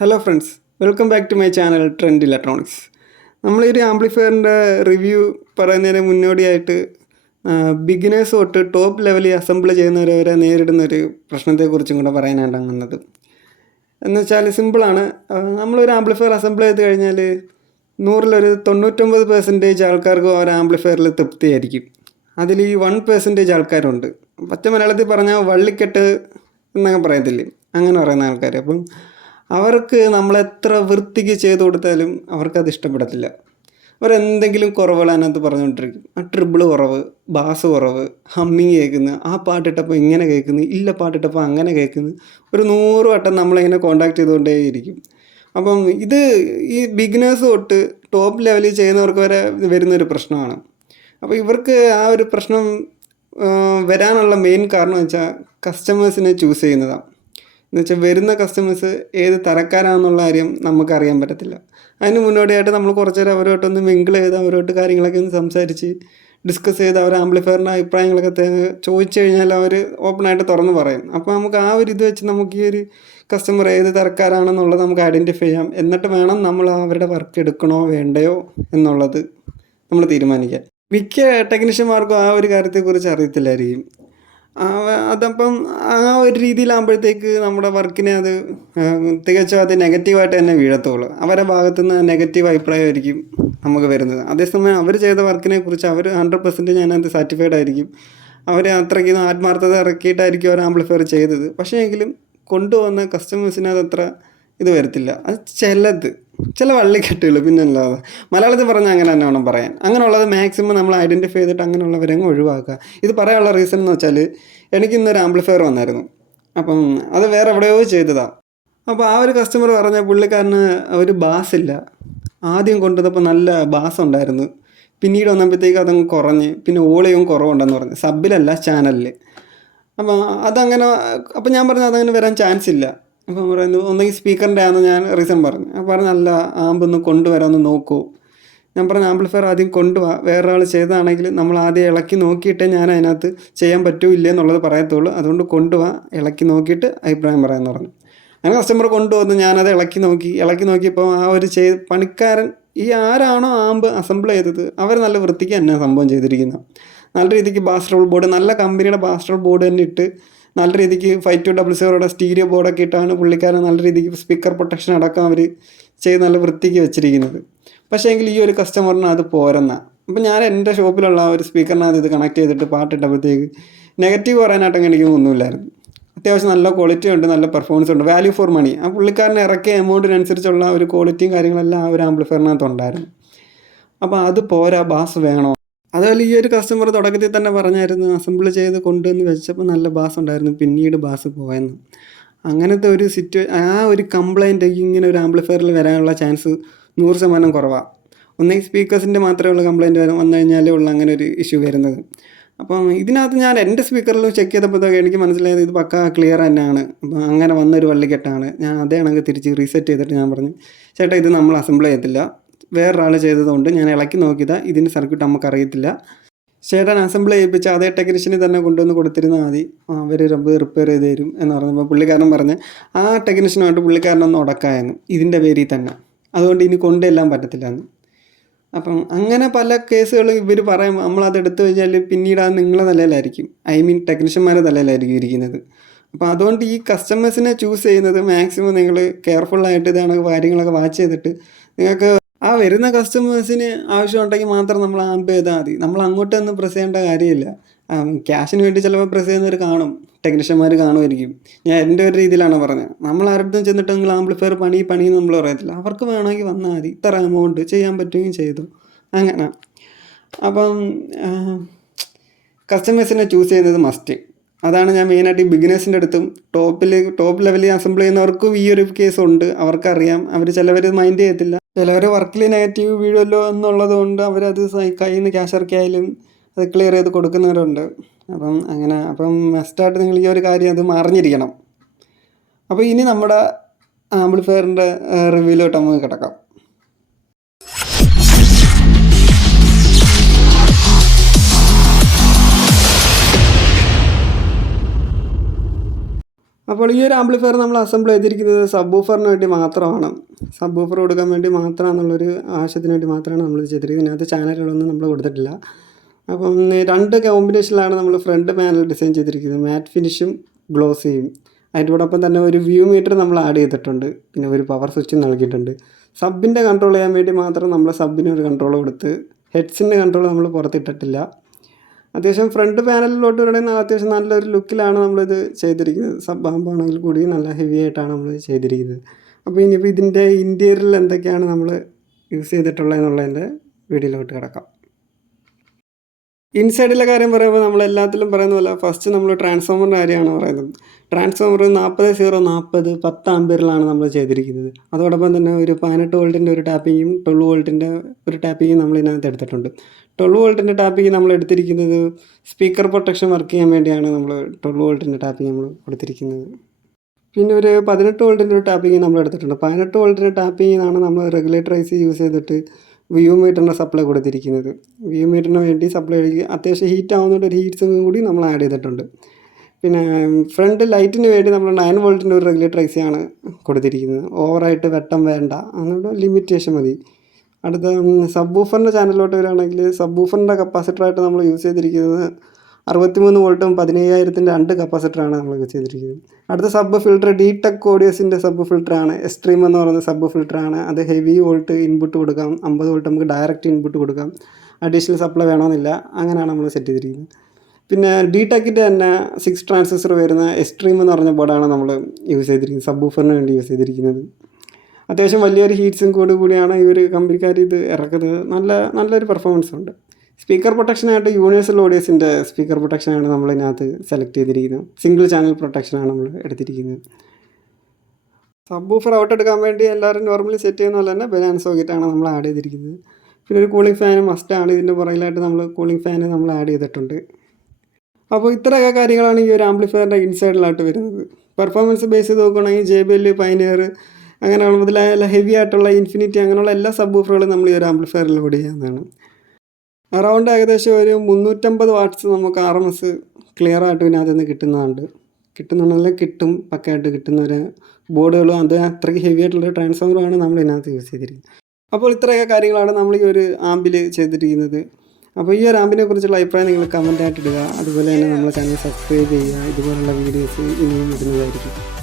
Hello friends, welcome back to my channel Trend Electronics. നമ്മളൊരു ആംപ്ലിഫയറിൻ്റെ review പറയുന്നതിന് മുന്നോടിയായിട്ട് ബിഗിനേഴ്സ് തൊട്ട് ടോപ്പ് ലെവലിൽ അസംബിൾ ചെയ്യുന്നവരെ വരെ നേരിടുന്നൊരു പ്രശ്നത്തെക്കുറിച്ചും കൂടെ പറയാനാണ് വന്നത്. എന്ന് വെച്ചാൽ സിമ്പിളാണ്. നമ്മളൊരു ആംപ്ലിഫയർ അസംബിൾ ചെയ്ത് കഴിഞ്ഞാൽ 100-ൽ 99% ആൾക്കാർക്ക് ഒരു ആംപ്ലിഫയറിൽ തൃപ്തിയായിരിക്കും. അതിൽ ഈ 1% ആൾക്കാരുണ്ട്. പച്ച മലയാളത്തിൽ പറഞ്ഞാൽ വള്ളിക്കെട്ട് എന്നൊക്കെ പറയത്തില്ലേ, അങ്ങനെ പറയുന്ന ആൾക്കാർ. അപ്പം അവർക്ക് നമ്മളെത്ര വൃത്തിക്ക് ചെയ്ത് കൊടുത്താലും അവർക്കത് ഇഷ്ടപ്പെടത്തില്ല. അവരെന്തെങ്കിലും കുറവുകൾ അതിനകത്ത് പറഞ്ഞുകൊണ്ടിരിക്കും. ആ ട്രിബിൾ കുറവ്, ബാസ് കുറവ്, ഹമ്മിങ് കേൾക്കുന്നു, ആ പാട്ടിട്ടപ്പോൾ ഇങ്ങനെ കേൾക്കുന്നു, ഇല്ല പാട്ടിട്ടപ്പോൾ അങ്ങനെ കേൾക്കുന്നു. ഒരു 100 വട്ടം നമ്മളിങ്ങനെ കോൺടാക്ട് ചെയ്തുകൊണ്ടേയിരിക്കും. അപ്പം ഇത് ഈ ബിഗിനേഴ്സ് തൊട്ട് ടോപ്പ് ലെവലിൽ ചെയ്യുന്നവർക്ക് വരെ വരുന്നൊരു പ്രശ്നമാണ്. അപ്പോൾ ഇവർക്ക് ആ ഒരു പ്രശ്നം വരാനുള്ള മെയിൻ കാരണം വെച്ചാൽ കസ്റ്റമേഴ്സിനെ ചൂസ് ചെയ്യുന്നതാണ്. എന്നുവെച്ചാൽ വരുന്ന കസ്റ്റമേഴ്സ് ഏത് തരക്കാരാണെന്നുള്ള കാര്യം നമുക്കറിയാൻ പറ്റത്തില്ല. അതിന് മുന്നോടിയായിട്ട് നമ്മൾ കുറച്ച് നേരം അവരോട്ടൊന്ന് മിങ്കിൾ ചെയ്ത് അവരോട്ട് കാര്യങ്ങളൊക്കെ ഒന്ന് സംസാരിച്ച് ഡിസ്കസ് ചെയ്ത് അവർ ആംപ്ലിഫയറിൻ്റെ അഭിപ്രായങ്ങളൊക്കെ ചോദിച്ചു കഴിഞ്ഞാൽ അവർ ഓപ്പണായിട്ട് തുറന്ന് പറയും. അപ്പോൾ നമുക്ക് ആ ഒരു ഇത് വെച്ച് നമുക്ക് ഈ ഒരു കസ്റ്റമർ ഏത് തരക്കാരാണെന്നുള്ളത് നമുക്ക് ഐഡൻറ്റിഫൈ ചെയ്യാം. എന്നിട്ട് വേണം നമ്മൾ അവരുടെ വർക്ക് എടുക്കണോ വേണ്ടയോ എന്നുള്ളത് നമ്മൾ തീരുമാനിക്കാൻ. മിക്ക ടെക്നീഷ്യന്മാർക്കും ആ ഒരു കാര്യത്തെക്കുറിച്ച് അറിയത്തില്ലായിരിക്കും. അതപ്പം ആ ഒരു രീതിയിലാകുമ്പോഴത്തേക്ക് നമ്മുടെ വർക്കിനെ അത് തികച്ചും അത് നെഗറ്റീവായിട്ട് തന്നെ വീഴത്തുള്ളൂ. അവരുടെ ഭാഗത്തുനിന്ന് നെഗറ്റീവ് അഭിപ്രായമായിരിക്കും നമുക്ക് വരുന്നത്. അതേസമയം അവർ ചെയ്ത വർക്കിനെ കുറിച്ച് അവർ 100% ഞാനത് സാറ്റിസ്ഫൈഡ് ആയിരിക്കും. അവർ അത്രയ്ക്ക് ആത്മാർത്ഥത ഇറക്കിയിട്ടായിരിക്കും അവർ ആംപ്ലിഫയർ ചെയ്തത്. പക്ഷേ എങ്കിലും കൊണ്ടുവന്ന കസ്റ്റമേഴ്സിന് അതത്ര ഇത് വരത്തില്ല. അത് ചില വള്ളിക്കെട്ടുകൾ, പിന്നെ അല്ലാതെ മലയാളത്തിൽ പറഞ്ഞാൽ അങ്ങനെ തന്നെ വേണം പറയാൻ. അങ്ങനെയുള്ളത് മാക്സിമം നമ്മൾ ഐഡൻറ്റിഫൈ ചെയ്തിട്ട് അങ്ങനെയുള്ളവരെ അങ്ങ് ഒഴിവാക്കുക. ഇത് പറയാനുള്ള റീസൺ എന്ന് വെച്ചാൽ എനിക്കിന്നൊരു ആംപ്ലിഫയർ വന്നായിരുന്നു. അപ്പം അത് വേറെ എവിടെയോ ചെയ്തതാണ്. അപ്പോൾ ആ ഒരു കസ്റ്റമർ പറഞ്ഞ പുള്ളിക്കാരന് ഒരു ബാസ് ഇല്ല. ആദ്യം കൊണ്ടുവന്നപ്പോൾ നല്ല ബാസ് ഉണ്ടായിരുന്നു, പിന്നീട് വന്നപ്പോഴത്തേക്ക് അതങ്ങ് കുറഞ്ഞ്, പിന്നെ ഓളിയും കുറവുണ്ടെന്ന് പറഞ്ഞു. സബിലല്ല, ചാനലിൽ. അപ്പം അതങ്ങനെ, അപ്പം ഞാൻ പറഞ്ഞു അതങ്ങനെ വരാൻ ചാൻസ് ഇല്ല. അപ്പം പറയുന്നു ഒന്നെങ്കിൽ സ്പീക്കറിൻ്റെ ആണെന്ന് ഞാൻ റീസൺ പറഞ്ഞു. അപ്പോൾ പറഞ്ഞു അല്ല, ആമ്പൊന്ന് കൊണ്ടുവരാമെന്ന് നോക്കൂ. ഞാൻ പറഞ്ഞു ആംപ്ലിഫയർ ആദ്യം കൊണ്ടുപോവാ, വേറൊരാൾ ചെയ്തതാണെങ്കിൽ നമ്മൾ ആദ്യം ഇളക്കി നോക്കിയിട്ടേ ഞാൻ അതിനകത്ത് ചെയ്യാൻ പറ്റൂ ഇല്ലേ എന്നുള്ളത് പറയത്തുള്ളൂ. അതുകൊണ്ട് കൊണ്ടുപോവാ, ഇളക്കി നോക്കിയിട്ട് അഭിപ്രായം പറയാമെന്ന് പറഞ്ഞു. അങ്ങനെ കസ്റ്റമർ കൊണ്ടുവന്ന് ഞാനത് ഇളക്കി നോക്കിയപ്പോൾ ആ ഒരു പണിക്കാരൻ, ഈ ആരാണോ ആമ്പ് അസംബിൾ ചെയ്തത് അവർ നല്ല വൃത്തിക്ക് തന്നെ സംഭവം ചെയ്തിരിക്കുന്നത്. നല്ല രീതിക്ക് ബാസ് ട്രബിൾ ബോർഡ്, നല്ല കമ്പനിയുടെ ബാസ് ട്രബിൾ ബോർഡ് തന്നെ ഇട്ട് നല്ല രീതിക്ക് 5200 സ്റ്റീരിയോ ബോർഡൊക്കെ ഇട്ടാണ് പുള്ളിക്കാരൻ നല്ല രീതിക്ക് സ്പീക്കർ പ്രൊട്ടക്ഷൻ അടക്കം അവർ ചെയ്ത് നല്ല വൃത്തിക്ക് വെച്ചിരിക്കുന്നത്. പക്ഷേ എങ്കിൽ ഈ ഒരു കസ്റ്റമറിന് അത് പോരെന്ന. അപ്പം ഞാൻ എൻ്റെ ഷോപ്പിലുള്ള ഒരു സ്പീക്കറിനകത്ത് ഇത് കണക്ട് ചെയ്തിട്ട് പാട്ടിട്ടപ്പോഴത്തേക്ക് നെഗറ്റീവ് പറയാനായിട്ടൊക്കെ എനിക്ക് ഒന്നുമില്ലായിരുന്നു. അത്യാവശ്യം നല്ല ക്വാളിറ്റി ഉണ്ട്, നല്ല പെർഫോമൻസ് ഉണ്ട്, വാല്യൂ ഫോർ മണി. ആ പുള്ളിക്കാരനെ ഇറക്കിയ എമൗണ്ടിനനുസരിച്ചുള്ള ഒരു ക്വാളിറ്റിയും കാര്യങ്ങളെല്ലാം ആ ഒരു ആംപ്ലിഫയറിനകത്ത് ഉണ്ടായിരുന്നു. അപ്പോൾ അത് പോരാ, ബാസ് വേണോ? അതുപോലെ ഈ ഒരു കസ്റ്റമർ തുടക്കത്തിൽ തന്നെ പറഞ്ഞായിരുന്നു അസംബിൾ ചെയ്ത് കൊണ്ടുവന്ന് വെച്ചപ്പോൾ നല്ല ബാസ് ഉണ്ടായിരുന്നു, പിന്നീട് ബാസ് പോയെന്ന്. അങ്ങനത്തെ ഒരു ആ ഒരു കംപ്ലൈൻറ്റ് ഇങ്ങനെ ഒരു ആംപ്ലിഫയറിൽ വരാനുള്ള ചാൻസ് 100% കുറവാണ്. ഒന്നെങ്കിൽ സ്പീക്കേഴ്സിൻ്റെ മാത്രമേ കംപ്ലൈൻറ്റ് വന്നു കഴിഞ്ഞാലേ ഉള്ളൂ അങ്ങനെ ഒരു ഇഷ്യൂ വരുന്നത്. അപ്പം ഇതിനകത്ത് ഞാൻ എൻ്റെ സ്പീക്കറിലും ചെക്ക് ചെയ്തപ്പോഴത്തേക്ക് എനിക്ക് മനസ്സിലായത് ഇത് പക്കാ ക്ലിയർ തന്നെയാണ്. അപ്പം അങ്ങനെ വന്നൊരു വള്ളിക്കെട്ടാണ്. ഞാൻ അതേ കണക്ക് തിരിച്ച് റീസെറ്റ് ചെയ്തിട്ട് ഞാൻ പറഞ്ഞു, ചേട്ടാ ഇത് നമ്മൾ അസംബിൾ ചെയ്യത്തില്ല, വേറൊരാൾ ചെയ്തതുകൊണ്ട് ഞാൻ ഇളക്കി നോക്കിയതാണ്, ഇതിൻ്റെ സർക്യൂട്ട് നമുക്കറിയത്തില്ല, ചേട്ടൻ അസംബിൾ ചെയ്യിപ്പിച്ച അതേ ടെക്നീഷ്യന് തന്നെ കൊണ്ടുവന്ന് കൊടുത്തിരുന്നാൽ മതി, അവർ റിപ്പയർ ചെയ്ത് തരും എന്ന് പറഞ്ഞപ്പോൾ പുള്ളിക്കാരൻ പറഞ്ഞ് ആ ടെക്നീഷ്യനുമായിട്ട് പുള്ളിക്കാരനൊന്ന് ഉടക്കായെന്ന് ഇതിൻ്റെ പേരിൽ തന്നെ, അതുകൊണ്ട് ഇനി കൊണ്ടുചെല്ലാൻ പറ്റത്തില്ല എന്ന്. അപ്പം അങ്ങനെ പല കേസുകളും ഇവർ പറയും. നമ്മളത് എടുത്തു കഴിഞ്ഞാൽ പിന്നീട് അത് നിങ്ങളുടെ തലയിലായിരിക്കും, ടെക്നീഷ്യന്മാരുടെ തലയിലായിരിക്കും ഇരിക്കുന്നത്. അപ്പോൾ അതുകൊണ്ട് ഈ കസ്റ്റമേഴ്സിനെ ചൂസ് ചെയ്യുന്നത് മാക്സിമം നിങ്ങൾ കെയർഫുള്ളായിട്ട് ഇതാണ് കാര്യങ്ങളൊക്കെ വാച്ച് ചെയ്തിട്ട് നിങ്ങൾക്ക് ആ വരുന്ന കസ്റ്റമേഴ്സിന് ആവശ്യമുണ്ടെങ്കിൽ മാത്രം നമ്മൾ ആംപ് ചെയ്താൽ മതി. നമ്മൾ അങ്ങോട്ടൊന്നും പ്രസ് ചെയ്യേണ്ട കാര്യമില്ല. ക്യാഷിന് വേണ്ടി ചിലപ്പോൾ പ്രസ് ചെയ്യുന്നവർ കാണും, ടെക്നീഷ്യന്മാർ കാണുമായിരിക്കും. ഞാൻ എൻ്റെ ഒരു രീതിയിലാണ് പറഞ്ഞത്. നമ്മൾ ആരുടെ ചെന്നിട്ട് നിങ്ങൾ ആംപ്ലിഫയർ പണിയെന്ന് നമ്മൾ പറയത്തില്ല. അവർക്ക് വേണമെങ്കിൽ വന്നാൽ മതി, ഇത്ര എമൗണ്ട് ചെയ്യാൻ പറ്റുമെങ്കിൽ ചെയ്തു, അങ്ങനെ. അപ്പം കസ്റ്റമേഴ്സിനെ ചൂസ് ചെയ്യുന്നത് മസ്റ്റ്. അതാണ് ഞാൻ മെയിനായിട്ട് ഈ ബിഗിനേഴ്സിൻ്റെ അടുത്തും ടോപ്പ് ലെവലിൽ അസംബിൾ ചെയ്യുന്നവർക്കും ഈ ഒരു കേസുണ്ട്. അവർക്കറിയാം, അവർ ചിലവർ മൈൻഡ് ചെയ്യത്തില്ല, ചിലവർ വർക്കിൽ നെഗറ്റീവ് വീഴുമല്ലോ എന്നുള്ളത് കൊണ്ട് അവരത് കയ്യിൽ നിന്ന് ക്യാഷ് ഇറക്കിയായാലും അത് ക്ലിയർ ചെയ്ത് കൊടുക്കുന്നവരുണ്ട്. അപ്പം മസ്റ്റായിട്ട് നിങ്ങൾ ഈ ഒരു കാര്യം അത് അറിഞ്ഞിരിക്കണം. അപ്പോൾ ഇനി നമ്മുടെ ആംപ്ലിഫയറിൻ്റെ റിവ്യൂലോട്ട് നമുക്ക് കിടക്കാം. അപ്പോൾ ഈ ഒരു ആംപ്ലിഫയർ നമ്മൾ അസംബിൾ ചെയ്തിരിക്കുന്നത് സബ് ഊഫറിന് വേണ്ടി മാത്രമാണ്. സബ് ഊഫർ കൊടുക്കാൻ വേണ്ടി മാത്രമാണെന്നുള്ളൊരു ആവശ്യത്തിന് വേണ്ടി മാത്രമാണ് നമ്മൾ ചെയ്തിരിക്കുന്നത്. ഇതിനകത്ത് ചാനലുകളൊന്നും നമ്മൾ കൊടുത്തിട്ടില്ല. അപ്പം 2 കോമ്പിനേഷനിലാണ് നമ്മൾ ഫ്രണ്ട് പാനൽ ഡിസൈൻ ചെയ്തിരിക്കുന്നത്, മാറ്റ് ഫിനിഷും ഗ്ലോസിയും. അതിൻ്റോടൊപ്പം തന്നെ ഒരു വ്യൂ മീറ്റർ നമ്മൾ ആഡ് ചെയ്തിട്ടുണ്ട്, പിന്നെ ഒരു പവർ സ്വിച്ചും നൽകിയിട്ടുണ്ട്. സബിൻ്റെ കൺട്രോൾ ചെയ്യാൻ വേണ്ടി മാത്രം നമ്മൾ സബിന് ഒരു കൺട്രോൾ കൊടുത്ത്, ഹെഡ്സിൻ്റെ കൺട്രോൾ നമ്മൾ പുറത്തിട്ടിട്ടില്ല. അത്യാവശ്യം ഫ്രണ്ട് പാനലിലോട്ട് വരണമെങ്കിൽ അത്യാവശ്യം നല്ലൊരു ലുക്കിലാണ് നമ്മളിത് ചെയ്തിരിക്കുന്നത്. സബ് ആകുമ്പോഴാണെങ്കിൽ കൂടി നല്ല ഹെവി ആയിട്ടാണ് നമ്മൾ ചെയ്തിരിക്കുന്നത്. അപ്പോൾ ഇനിയിപ്പോൾ ഇതിൻ്റെ ഇൻറ്റീരിയറിൽ എന്തൊക്കെയാണ് നമ്മൾ യൂസ് ചെയ്തിട്ടുള്ളതെന്നുള്ളതിൻ്റെ വീഡിയോയിലോട്ട് കിടക്കാം. ഇൻസൈഡിലെ കാര്യം പറയുമ്പോൾ നമ്മൾ എല്ലാത്തിലും പറയുന്ന പോലെ ഫസ്റ്റ് നമ്മൾ ട്രാൻസ്ഫോമറിൻ്റെ കാര്യമാണ് പറയുന്നത്. ട്രാൻസ്ഫോമർ 40-0-40 10 ആമ്പിയറിലാണ് നമ്മൾ ചെയ്തിരിക്കുന്നത്. അതോടൊപ്പം തന്നെ ഒരു 18 വോൾട്ടിൻ്റെ ഒരു ടാപ്പിങ്ങും 12 വോൾട്ടിൻ്റെ ഒരു ടാപ്പിങ്ങും നമ്മൾ ഇതിനകത്ത് എടുത്തിട്ടുണ്ട്. 12 വോൾട്ടിൻ്റെ ടാപ്പിങ് നമ്മൾ എടുത്തിരിക്കുന്നത് സ്പീക്കർ പ്രൊട്ടക്ഷൻ വർക്ക് ചെയ്യാൻ വേണ്ടിയാണ് നമ്മൾ 12 വോൾട്ടിൻ്റെ ടാപ്പിങ് നമ്മൾ കൊടുത്തിരിക്കുന്നത്. പിന്നെ ഒരു 18 വോൾട്ടിൻ്റെ ഒരു ടാപ്പിങ് നമ്മൾ എടുത്തിട്ടുണ്ട്. 18 വോൾട്ടിൻ്റെ ടാപ്പിങ്ങിനാണ് നമ്മൾ റെഗുലേറ്റർ ഐ സി യൂസ് ചെയ്തിട്ട് വ്യൂ മീറ്ററിൻ്റെ സപ്ലൈ കൊടുത്തിരിക്കുന്നത്. വ്യൂ മീറ്ററിന് വേണ്ടി സപ്ലൈ അത്യാവശ്യം ഹീറ്റ് ആവുന്നതുകൊണ്ട് ഒരു ഹീറ്റ് സിങ്കും കൂടി നമ്മൾ ആഡ് ചെയ്തിട്ടുണ്ട്. പിന്നെ ഫ്രണ്ട് ലൈറ്റിന് വേണ്ടി നമ്മൾ 9 വോൾട്ടിൻ്റെ ഒരു റെഗുലേറ്റർ ഐ സി ആണ് കൊടുത്തിരിക്കുന്നത്. ഓവറായിട്ട് വെട്ടം വേണ്ട, അതുകൊണ്ട് ലിമിറ്റേഷൻ മതി. അടുത്ത സബ് ഊഫറിൻ്റെ ചാനലിലോട്ട് വരികയാണെങ്കിൽ സബ് ഊഫറിൻ്റെ കപ്പാസിറ്ററായിട്ട് നമ്മൾ യൂസ് ചെയ്തിരിക്കുന്നത് 63 വോൾട്ടും 15,000-ൻ്റെ 2 കപ്പാസിറ്ററാണ് നമ്മൾ യൂസ് ചെയ്തിരിക്കുന്നത്. അടുത്ത സബ് ഫിൽറ്റർ ടെക് ഓഡിയോസിൻ്റെ സബ് ഫിൽറ്ററാണ്. എക്സ്ട്രീം എന്ന് പറയുന്ന സബ് ഫിൽറ്ററാണ്. അത് ഹെവി വോൾട്ട് ഇൻപുട്ട് കൊടുക്കാം, 50 വോൾട്ട് നമുക്ക് ഡയറക്റ്റ് ഇൻപുട്ട് കൊടുക്കാം, അഡീഷണൽ സപ്ലൈ വേണമെന്നില്ല. അങ്ങനെയാണ് നമ്മൾ സെറ്റ് ചെയ്തിരിക്കുന്നത്. പിന്നെ ടെക്കിൻ്റെ തന്നെ 6 ട്രാൻസിസ്റ്റർ വരുന്ന എക്സ്ട്രീം എന്ന് പറഞ്ഞ ബോർഡാണ് നമ്മൾ യൂസ് ചെയ്തിരിക്കുന്നത്, സബ് ഊഫറിന് വേണ്ടി യൂസ് ചെയ്തിരിക്കുന്നത്. അത്യാവശ്യം വലിയൊരു ഹീറ്റ് സിങ്ക് കൂടിയാണ് ഈ ഒരു കമ്പനിക്കാർ ഇത് ഇറക്കുന്നത്. നല്ലൊരു പെർഫോമൻസ് ഉണ്ട്. സ്പീക്കർ പ്രൊട്ടക്ഷനായിട്ട് യൂണിവേഴ്സൽ ഓഡിയോസിൻ്റെ സ്പീക്കർ പ്രൊട്ടക്ഷനാണ് നമ്മൾ ഇതിനകത്ത് സെലക്ട് ചെയ്തിരിക്കുന്നത്. സിംഗിൾ ചാനൽ പ്രൊട്ടക്ഷനാണ് നമ്മൾ എടുത്തിരിക്കുന്നത്. സബ് ഊഫർ ഔട്ട് എടുക്കാൻ വേണ്ടി എല്ലാവരും നോർമലി സെറ്റ് ചെയ്യുന്ന പോലെ തന്നെ ബനാന സോക്കറ്റാണ് നമ്മൾ ആഡ് ചെയ്തിരിക്കുന്നത്. പിന്നെ ഒരു കൂളിംഗ് ഫാൻ മസ്റ്റാണ്. ഇതിൻ്റെ പുറകിലായിട്ട് നമ്മൾ കൂളിംഗ് ഫാൻ നമ്മൾ ആഡ് ചെയ്തിട്ടുണ്ട്. അപ്പോൾ ഇത്രയൊക്കെ കാര്യങ്ങളാണ് ഈ ഒരു ആംപ്ലിഫയറിൻ്റെ ഇൻസൈഡിലായിട്ട് വരുന്നത്. പെർഫോമൻസ് ബേസ് ചെയ്ത് നോക്കുകയാണെങ്കിൽ JBL, പയനിയർ അങ്ങനെയുള്ള മുതലായ ഹെവി ആയിട്ടുള്ള ഇൻഫിനിറ്റി അങ്ങനെയുള്ള എല്ലാ സബ് ഊഫറുകളും നമ്മൾ ഈ ഒരു ആംപ്ലിഫയറിൽ ലോഡ് ചെയ്യാവുന്നതാണ്. അറൗണ്ട് ഏകദേശം ഒരു 350 വാട്ട്സ് നമുക്ക് RMS ക്ലിയർ ആയിട്ട് പിന്നെ അതിൽ നിന്ന് കിട്ടുന്നുണ്ടെങ്കിൽ കിട്ടും, പക്കയായിട്ട് കിട്ടുന്ന ഒരു ബോർഡുകളും അത് അത്രയ്ക്ക് ഹെവി ആയിട്ടുള്ള ട്രാൻസ്ഫോമറുമാണ് നമ്മൾ ഇതിനകത്ത് യൂസ് ചെയ്തിരിക്കുന്നത്. അപ്പോൾ ഇത്രയൊക്കെ കാര്യങ്ങളാണ് നമ്മൾ ഈ ഒരു ആമ്പിൽ ചെയ്തിരിക്കുന്നത്. അപ്പോൾ ഈ ഒരു ആമ്പിനെ കുറിച്ചുള്ള അഭിപ്രായം നിങ്ങൾ കമൻറ്റായിട്ട് ഇടുക. അതുപോലെ തന്നെ നമ്മുടെ ചാനൽ സബ്സ്ക്രൈബ് ചെയ്യുക. ഇതുപോലുള്ള വീഡിയോസ് ഇനിയും ഇടുന്നതായിരിക്കും.